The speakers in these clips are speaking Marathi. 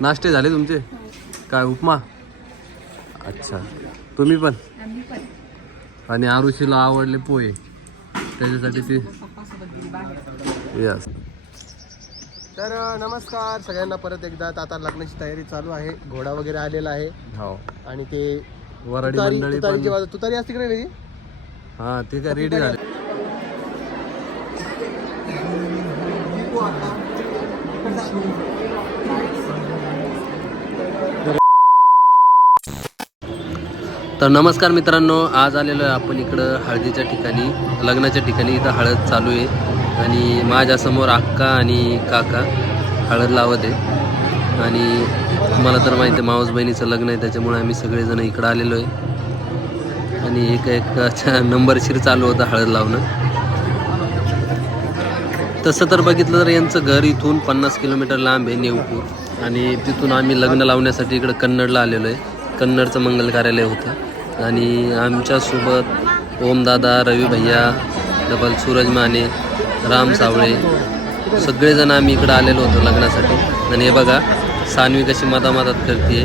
नाश्ते झाले तुमचे? काय उपमा? अच्छा. तुम्ही पण? आणि आरुषीला आवडले पोहे. त्याच्यासाठी ते यस तर नमस्कार. सगळ्यांना परत एकदा आता लग्नाची तयारी चालू आहे. घोडा वगैरे आलेला आहे. हो. आणि ते वराडी मंडळी तुतारी असते की वेगळी? हा ते काय रेडी झाले. तर नमस्कार मित्रांनो आज आलेलो आहे आपण इकडं हळदीच्या ठिकाणी लग्नाच्या ठिकाणी. इथं हळद चालू आहे आणि माझ्यासमोर अक्का आणि काका हळद लावत आहे. आणि मला तर माहिती आहे मावस बहिणीचं लग्न आहे त्याच्यामुळे आम्ही सगळेजण इकडं आलेलो आहे. आणि एक एकाच्या नंबरशीर चालू होतं हळद लावणं. तसं तर बघितलं तर यांचं घर इथून पन्नास किलोमीटर लांब आहे नेवपूर. आणि तिथून आम्ही लग्न लावण्यासाठी इकडं कन्नडला आलेलो आहे. कन्नडचं मंगल कार्यालय होतं. आणि आमच्यासोबत ओमदादा रवी भैया डबल सूरज माने राम सावळे सगळेजण आम्ही इकडं आलेलो होतो लग्नासाठी. आणि हे बघा सानवी कशी मधामधात करते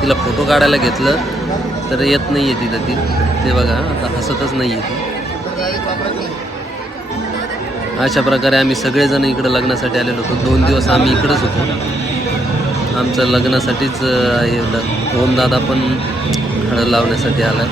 तिला फोटो काढायला घेतलं तर येत नाही आहे तिथं ती. ते बघा आता हसतच नाही आहे ती. अशा प्रकारे आम्ही सगळेजण इकडं लग्नासाठी आलेलो होतो. दोन दिवस आम्ही इकडंच होतो. आमचं लग्नासाठीच आहे ओमदादा पण हळद लावण्यासाठी आला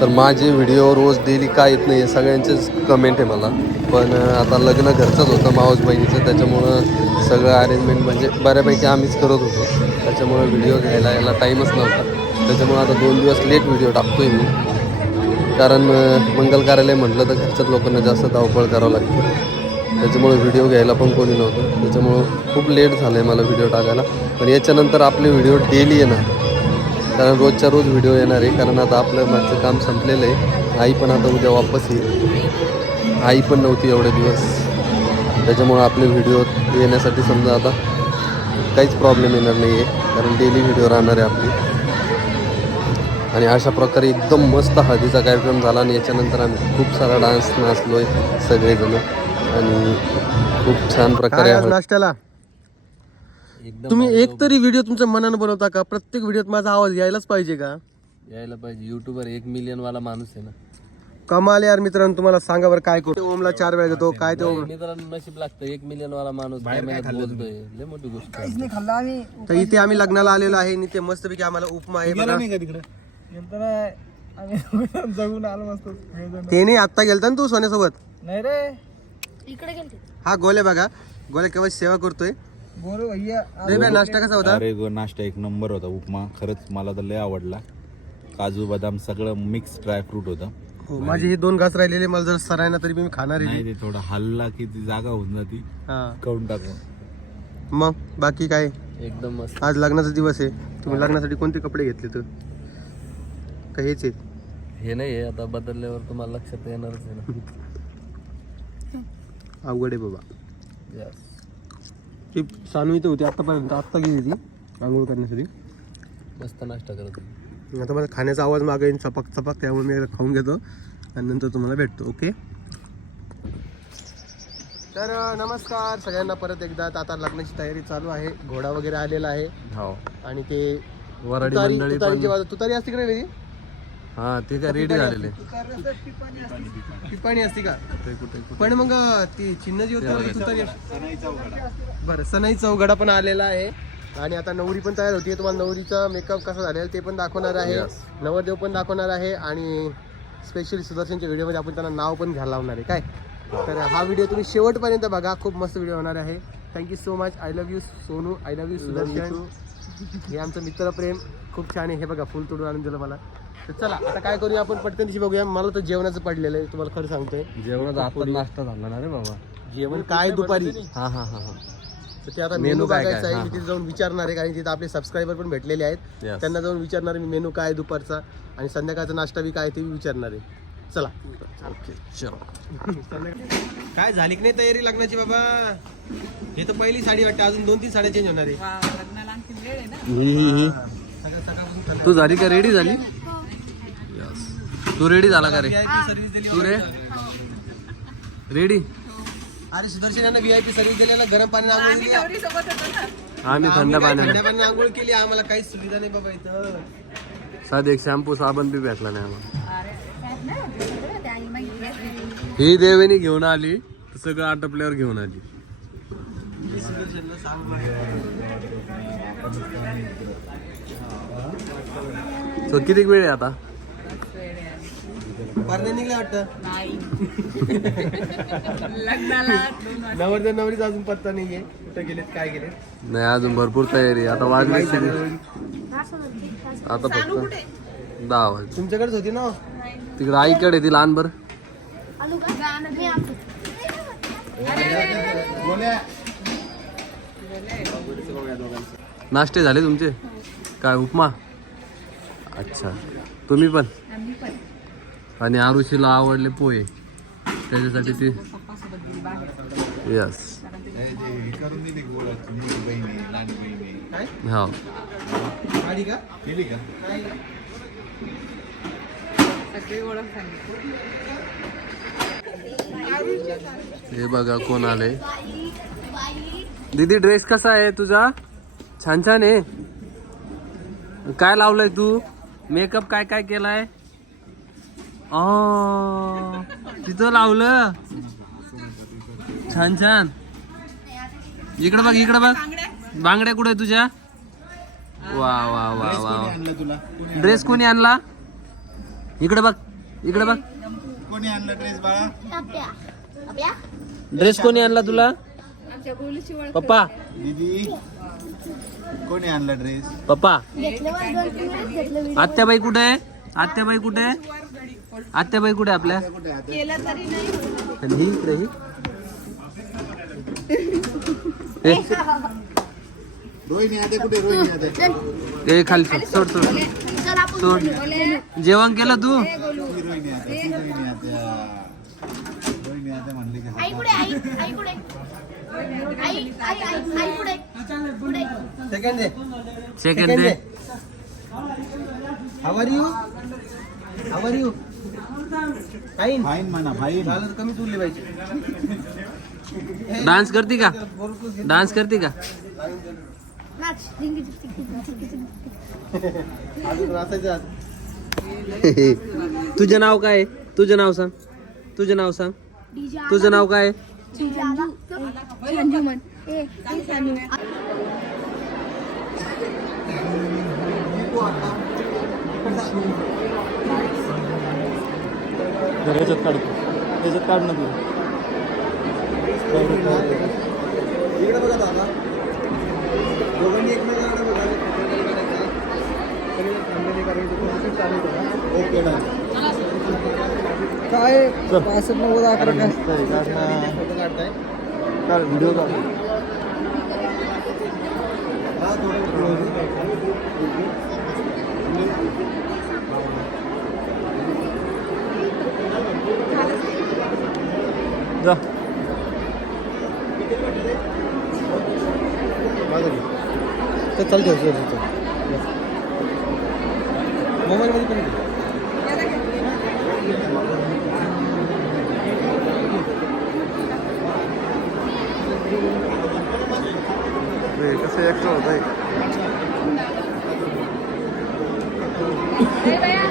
तर माझे व्हिडिओ रोज डेली काय येत नाही सगळ्यांचेच कमेंट आहे मला. पण आता लग्न घरचंच होतं मावस बहिणीचं त्याच्यामुळं सगळं अरेंजमेंट म्हणजे बऱ्यापैकी आम्हीच करत होतो. त्याच्यामुळं व्हिडिओ घ्यायला यायला टाईमच नव्हता. त्याच्यामुळं आता दोन दिवस लेट व्हिडिओ टाकतो आहे मी. कारण मंगल कार्यालय म्हटलं तर घरच्याच लोकांना जास्त धावपळ करावं लागते. त्याच्यामुळे व्हिडिओ घ्यायला पण कोणी नव्हतं. त्याच्यामुळं खूप लेट झालं आहे मला व्हिडिओ टाकायला. पण याच्यानंतर आपले व्हिडिओ डेली येणार कारण रोजच्या रोज व्हिडिओ येणार आहे कारण आता आपलं माझं काम संपलेलं आहे. आई पण आता उद्या वापस येईल. आई पण नव्हती एवढे दिवस. त्याच्यामुळं आपले व्हिडिओ येण्यासाठी समजा आता काहीच प्रॉब्लेम येणार नाही आहे कारण डेली व्हिडिओ राहणार आहे आपली. आणि अशा प्रकारे एकदम मस्त हळदीचा कार्यक्रम झाला आणि याच्यानंतर आम्ही खूप सारा डान्स नाचलोय सगळेजण. आणि खूप छान प्रकारे नाश्त्याला? एकदम तुम्ही एक तरी व्हिडिओ तुमच्या मनानं बनवता का? प्रत्येक व्हिडिओत माझा आवाज यायलाच पाहिजे का? यायला पाहिजे. युट्यूबर एक मिलियन वाला माणूस आहे ना. कमाल यार मित्रांनो तुम्हाला सांगा बरं काय करू. ओमला चार वेळा देतो काय ते ओम? मित्रांनो नशीब लागतं. एक मिलियन वाला माणूस कॅमेऱ्यात बोलतोय. लय मोठी गोष्ट आहे. तर इथे आम्ही लग्नाला आलेलो आहे. आणि ते मस्तपैकी आम्हाला उपमा आहे बघा. जगून आलो मस्त. ते नाही आत्ता गेलता ना तू सोन्यासोबत? नाही रे. इकडे गेलते. हा गोल्या बघा. गोल्या केव्हा सेवा करतोय. बोरो भैया रे बे, नाश्ता कसा होता? अरे गो नाश्ता एक नंबर होता उपमा. खरंच मला तर लय आवडला. काजू बदाम सगळं मिक्स ड्रायफ्रूट होतं. हो माझे हे दोन घास राहिलेले मला जर सरायना तरी मी खाणार आहे. नाही ते थोडं हल्ला की ती जागा होऊन जाती. हा. काढून टाकून मग बाकी काय? एकदम मस्त. आज लग्नाचा दिवस आहे. तुम्ही लग्नासाठी कोणते कपडे घेतले तर? का हेच आहेत? हे नाही आहे आता बदलल्यावर तुम्हाला लक्षात येणारच आहे ना. अवघड आहे बाबा. Yes. ती सानवी तर होती आतापर्यंत आत्ता गेली ती आंघोळ करण्यासाठी. मस्त नाश्ता करत होती. आता मला खाण्याचा आवाज मागे येईन चपाक चपाक त्यामुळे मी खाऊन घेतो आणि नंतर तुम्हाला भेटतो ओके? तर नमस्कार सगळ्यांना परत एकदा आता लग्नाची तयारी चालू आहे घोडा वगैरे आलेला आहे. हो. आणि ते वराडी तुतारी असते वेगळी हा ते काय रेडी झालेले. पिपाणी असते? का? कुठे कुठे कुठे? पण मग ती चिन्ह जी होती. बरं सनाई चौघडा पण आलेला आहे. आणि आता नवरी पण तयार होती. तुम्हाला नवरीचा मेकअप कसा झालेला ते पण दाखवणार आहे. नवरदेव पण दाखवणार आहे. आणि स्पेशली सुदर्शनच्या व्हिडिओमध्ये आपण त्यांना नाव पण घ्यायला लावणार आहे. काय? तर हा व्हिडिओ तुम्ही शेवटपर्यंत बघा. खूप मस्त व्हिडिओ होणार आहे. Thank you so much I love you Sonu. I love you Sudarshan. हे आमचं मित्रप्रेम. खूप छान आहे. हे बघा फुल तोडून आणून दिलं मला. तर चला आता काय करूया आपण? पटकन दिवशी बघूया. मला तर जेवणाचं पडलेलं आहे तुम्हाला खरं सांगतोय. जेवणाचा आता नाश्ता झाला ना रे बाबा. जेवण काय दुपारी? हा हा हा हा. तर ते आता मेनू काय? बघायचा आहे हा, मी तिथे जाऊन विचारणार आहे कारण तिथे आपले सबस्क्रायबर पण भेटलेले आहेत. Yes. त्यांना जाऊन विचारणार आहे मी मेनू काय आहे दुपारचा. आणि संध्याकाळचा नाश्ता बी काय ते बी विचारणार आहे. चला. ओके चलो. काय झाली की नाही तयारी लग्नाची बाबा? हे तर पहिली साडी वाटते अजून दोन तीन साड्या चेंज होणार आहे. तू झाली का? रेडी झाली. तू रेडी झाला का रे? VIP सर्व्हिस दिली तू रे? रेडी अरे सुदर्शन यांना व्हीआयपी सर्व्हिस दिलेला गरम पाणी आंघोळ दिली नवरी सोबत होतो ना. आम्ही थंड पाण्याने. थंड पाण्याने आंघोळ केली आम्हाला काहीच सुविधा नाही बाबा इथं. साधे एक शॅम्पू साबण बी भेटला नाही आम्हाला. ही देवेनी घेऊन आली तर सगळं आटपल्यावर घेऊन आली. तो किती वेळ आहे आता? पारणे निघले वाटतं? नाही. लग्नाला नवरदेव नवरीच अजून पत्ता नाहीये. कुठं गेलेत काय गेलेत? नाही अजून भरपूर तयारी आता वाजले? आता फक्त दहा वाजले. तुमच्याकडेच होती ना? तिकडे आईकडे ती लहान बर. नाश्ते झाले तुमचे? काय उपमा? अच्छा. तुम्ही पण? आम्ही पण. आणि आरुषीला आवडले पोहे. त्याच्यासाठी ती यस हा. हो. हे बघा कोण आले दीदी ड्रेस कसा आहे तुझा? छान छान आहे. काय लावलंय तू? मेकअप काय काय केलाय? आ, तिथं लावलं. छान छान. इकडे बघ इकडे बघ. बांगड्या कुठे आहे तुझ्या? वा वा वा वा. आणलं तुला ड्रेस कोणी आणला? इकडे बघ इकडे बघ. कोणी आणलं ड्रेस बाळा? ड्रेस कोणी आणला तुला? पप्पा. दीदी कोणी आणला ड्रेस पप्पा. आत्याबाई कुठे आहे? आत्याबाई कुठे? आहे आत्याबाई कुठे आहे आपल्या? आणि ही इकडे ही. ए, रोहिणी आते कुठे? रोहिणी आते. ए खाली सोड सोड सोड. सोड. जेवण केलं तू? रोहिणी आते रोहिणी रोहिणी म्हणली की second day how are you how are you fine fine म्हणा फाईन झालं तर कमी उरली पाहिजे. डान्स करते का? डान्स करते का. तुझं नाव काय? तुझं नाव सांग. तुझं नाव सांग. तुझं नाव काय? आहे? संजुमन ए संजू याच्यात काढतो त्याच्यात काढ ना तू. इकडे बघा दादा. दोघांनी एकमेकांकडे बघा. सगळे थांबलेले कारण ते process चालू आहे. ओके ना काय? पासष्ट नव्वद अकरा काय फोटो काढताय काढ व्हिडिओ काढ. हा थोडं close. जा. तर चालतं सर मोबाईलमध्ये पण. कसं एक्स्ट्रा होत आहे Amen.